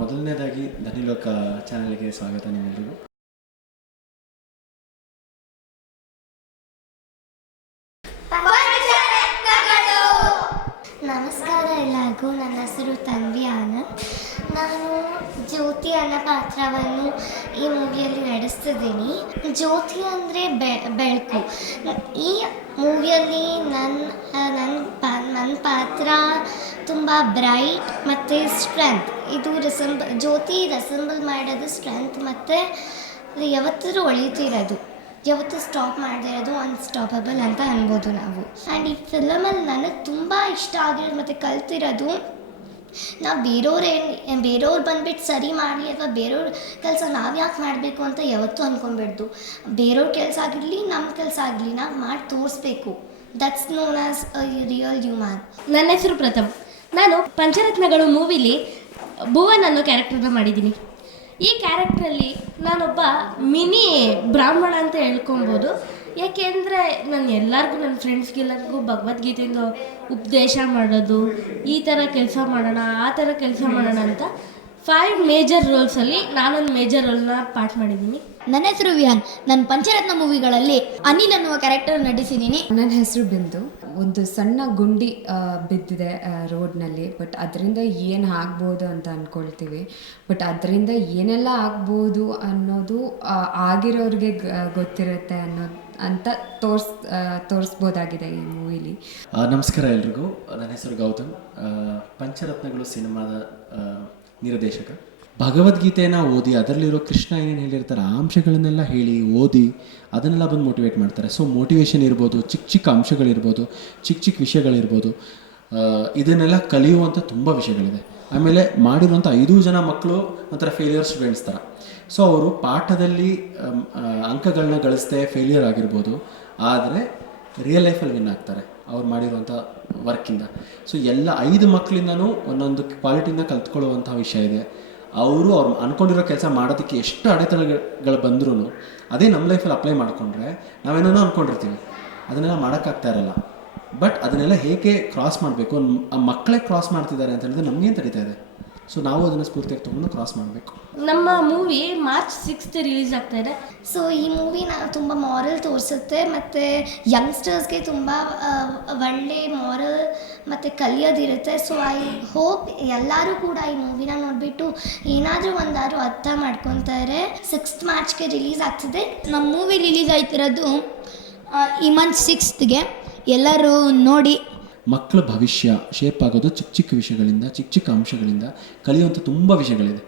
ಮೊದಲನೇದಾಗಿ ಧನಿಲೋಕ ಚಾನಲ್ಗೆ ಸ್ವಾಗತ ನಿಮ್ಮೆಲ್ಲರಿಗೂ. ನಮಸ್ಕಾರ ಎಲ್ಲರಿಗೂ. ನನ್ನ ಹೆಸರು ತನ್ವಿ ಆನಂದ್. ನಾನು ಜ್ಯೋತಿ ಅನ್ನೋ ಪಾತ್ರವನ್ನು ಈ ಮೂವಿಯಲ್ಲಿ ನಡೆಸ್ತಿದ್ದೀನಿ. ಜ್ಯೋತಿ ಅಂದರೆ ಬೆಳಕು. ಈ ಮೂವಿಯಲ್ಲಿ ನನ್ನ ಪಾತ್ರ ತುಂಬ ಬ್ರೈಟ್ ಮತ್ತು ಸ್ಟ್ರೆಂತ್. ಇದು ಜ್ಯೋತಿ ರೆಸೆಂಬಲ್ ಮಾಡೋದು ಸ್ಟ್ರೆಂತ್ ಮತ್ತು ಯಾವತ್ತೂ ಒಳಿತಿರೋದು, ಯಾವತ್ತೂ ಸ್ಟಾಪ್ ಮಾಡದೇ ಇರೋದು, ಅನ್ಸ್ಟಾಪಬಲ್ ಅಂತ ಅನ್ಬೋದು ನಾವು. ಆ್ಯಂಡ್ ಈ ಫಿಲಮಲ್ಲಿ ನನಗೆ ತುಂಬ ಇಷ್ಟ ಆಗಿರೋದು ಮತ್ತು ಕಲ್ತಿರೋದು, ನಾವು ಬೇರೆಯವ್ರು ಬಂದುಬಿಟ್ಟು ಸರಿ ಮಾಡಲಿ ಅಥವಾ ಬೇರೆಯವ್ರ ಕೆಲಸ ನಾವು ಯಾಕೆ ಮಾಡಬೇಕು ಅಂತ ಯಾವತ್ತೂ ಅಂದ್ಕೊಂಡ್ಬಿಡ್ದು. ಬೇರೆಯವ್ರ ಕೆಲಸ ಆಗಿರಲಿ, ನಮ್ಮ ಕೆಲಸ ಆಗಲಿ, ನಾವು ಮಾಡಿ ತೋರಿಸ್ಬೇಕು. That's known as real human. ನನ್ನ ಹೆಸರು ಪ್ರಥಮ್. ನಾನು ಪಂಚರತ್ನಗಳು ಮೂವಿಲಿ ಭುವನ್ ಅನ್ನೋ ಕ್ಯಾರೆಕ್ಟರ್ನ ಮಾಡಿದ್ದೀನಿ. ಈ ಕ್ಯಾರೆಕ್ಟ್ರಲ್ಲಿ ನಾನೊಬ್ಬ ಮಿನಿ ಬ್ರಾಹ್ಮಣ ಅಂತ ಹೇಳ್ಕೊಬೋದು. ಯಾಕೆಂದರೆ ನಾನು ಎಲ್ಲರಿಗೂ, ನನ್ನ ಫ್ರೆಂಡ್ಸ್ಗೆಲ್ಲರಿಗೂ ಭಗವದ್ಗೀತೆಯಿಂದ ಉಪದೇಶ ಮಾಡೋದು, ಈ ಥರ ಕೆಲಸ ಮಾಡೋಣ, ಆ ಥರ ಕೆಲಸ ಮಾಡೋಣ ಅಂತ 5 ಮೇಜರ್ ರೋಲ್ಸಲ್ಲಿ ನಾನೊಂದು ಮೇಜರ್ ರೋಲ್ನ ಪಾಠ ಮಾಡಿದ್ದೀನಿ. ನನ್ನ ಹೆಸರು ವಿಹಾನ್. ನಾನು ಪಂಚರತ್ನ ಮೂವಿಗಳಲ್ಲಿ ಅನಿಲ್ ಅನ್ನುವ ಕ್ಯಾರೆಕ್ಟರ್ ನಟಿಸಿದ್ದೀನಿ. ನನ್ನ ಹೆಸರು ಬಿಂದು. ಒಂದು ಸಣ್ಣ ಗುಂಡಿ ಬಿದ್ದಿದೆ ರೋಡ್ನಲ್ಲಿ, ಬಟ್ ಅದರಿಂದ ಏನು ಆಗ್ಬೋದು ಅಂತ ಅಂದ್ಕೊಳ್ತೀವಿ. ಬಟ್ ಅದರಿಂದ ಏನೆಲ್ಲ ಆಗ್ಬೋದು ಅನ್ನೋದು ಆಗಿರೋರಿಗೆ ಗೊತ್ತಿರುತ್ತೆ ಅಂತ ತೋರಿಸ್ಬೋದಾಗಿದೆ ಈ ಮೂವಿಲಿ. ನಮಸ್ಕಾರ ಎಲ್ರಿಗೂ. ನನ್ನ ಹೆಸರು ಗೌತಮ್. ಪಂಚರತ್ನಗಳು ಸಿನಿಮಾದ ನಿರ್ದೇಶಕ. ಭಗವದ್ಗೀತೆಯನ್ನು ಓದಿ ಅದರಲ್ಲಿರೋ ಕೃಷ್ಣ ಏನೇನು ಹೇಳಿರ್ತಾರೆ ಆ ಅಂಶಗಳನ್ನೆಲ್ಲ ಹೇಳಿ ಓದಿ ಅದನ್ನೆಲ್ಲ ಬಂದು ಮೋಟಿವೇಟ್ ಮಾಡ್ತಾರೆ. ಸೊ ಮೋಟಿವೇಶನ್ ಇರ್ಬೋದು, ಚಿಕ್ಕ ಚಿಕ್ಕ ಅಂಶಗಳಿರ್ಬೋದು, ಚಿಕ್ಕ ಚಿಕ್ಕ ವಿಷಯಗಳಿರ್ಬೋದು, ಇದನ್ನೆಲ್ಲ ಕಲಿಯುವಂಥ ತುಂಬ ವಿಷಯಗಳಿದೆ. ಆಮೇಲೆ ಮಾಡಿರುವಂಥ 5 ಜನ ಮಕ್ಕಳು ಒಂಥರ ಫೇಲಿಯರ್ ಸ್ಟೂಡೆಂಟ್ಸ್ ಥರ. ಸೊ ಅವರು ಪಾಠದಲ್ಲಿ ಅಂಕಗಳನ್ನ ಗಳಿಸ್ದೆ ಫೇಲಿಯರ್ ಆಗಿರ್ಬೋದು, ಆದರೆ ರಿಯಲ್ ಲೈಫಲ್ಲಿ ವಿನ್ ಆಗ್ತಾರೆ ಅವ್ರು ಮಾಡಿರುವಂಥ ವರ್ಕಿಂದ. ಸೊ ಎಲ್ಲ 5 ಮಕ್ಕಳಿಂದನೂ ಒಂದೊಂದು ಕ್ವಾಲಿಟಿನ ಕಲ್ತ್ಕೊಳ್ಳುವಂಥ ವಿಷಯ ಇದೆ. ಅವ್ರು ಅಂದ್ಕೊಂಡಿರೋ ಕೆಲಸ ಮಾಡೋದಕ್ಕೆ ಎಷ್ಟು ಅಡೆತಡೆಗಳು ಬಂದ್ರೂ ಅದೇ ನಮ್ಮ ಲೈಫಲ್ಲಿ ಅಪ್ಲೈ ಮಾಡಿಕೊಂಡ್ರೆ ನಾವೇನೋ ಅಂದ್ಕೊಂಡಿರ್ತೀವಿ, ಅದನ್ನೆಲ್ಲ ಮಾಡೋಕ್ಕಾಗ್ತಾ ಇರಲ್ಲ. ಬಟ್ ಅದನ್ನೆಲ್ಲ ಹೇಗೆ ಕ್ರಾಸ್ ಮಾಡಬೇಕು, ಆ ಮಕ್ಕಳೇ ಕ್ರಾಸ್ ಮಾಡ್ತಿದ್ದಾರೆ ಅಂತ ಹೇಳಿದ್ರೆ ನಮಗೇನು ತಡೀತಾ ಇದೆ. ಸೊ ನಾವು ಅದನ್ನು ಸ್ಫೂರ್ತಿಯಾಗಿ ತೊಗೊಂಡು ಕ್ರಾಸ್ ಮಾಡಬೇಕು. ನಮ್ಮ ಮೂವಿ ಮಾರ್ಚ್ 6 ರಿಲೀಸ್ ಆಗ್ತಾ ಇದೆ. ಸೊ ಈ ಮೂವಿನ ತುಂಬ ಮಾರಲ್ ತೋರಿಸುತ್ತೆ ಮತ್ತು ಯಂಗ್ಸ್ಟರ್ಸ್ಗೆ ತುಂಬ ಒಳ್ಳೆ ಮಾರಲ್ ಮತ್ತು ಕಲಿಯೋದಿರುತ್ತೆ. ಸೊ ಐ ಹೋಪ್ ಎಲ್ಲರೂ ಕೂಡ ಈ ಮೂವಿನ ನೋಡಿಬಿಟ್ಟು ಏನಾದರೂ ಒಂದಾದ್ರು ಅರ್ಥ ಮಾಡ್ಕೊತಾರೆ. 6th ಮಾರ್ಚ್ಗೆ ರಿಲೀಸ್ ಆಗ್ತಿದೆ. ನಮ್ಮ ಮೂವಿ ರಿಲೀಸ್ ಆಯ್ತಿರೋದು ಈ ಮಂತ್ 6th ಎಲ್ಲರೂ ನೋಡಿ. ಮಕ್ಕಳ ಭವಿಷ್ಯ ಶೇಪ್ ಆಗೋದು ಚಿಕ್ಕ ಚಿಕ್ಕ ವಿಷಯಗಳಿಂದ, ಚಿಕ್ಕ ಚಿಕ್ಕ ಅಂಶಗಳಿಂದ ಕಲಿಯುವಂಥ ತುಂಬ ವಿಷಯಗಳಿದೆ.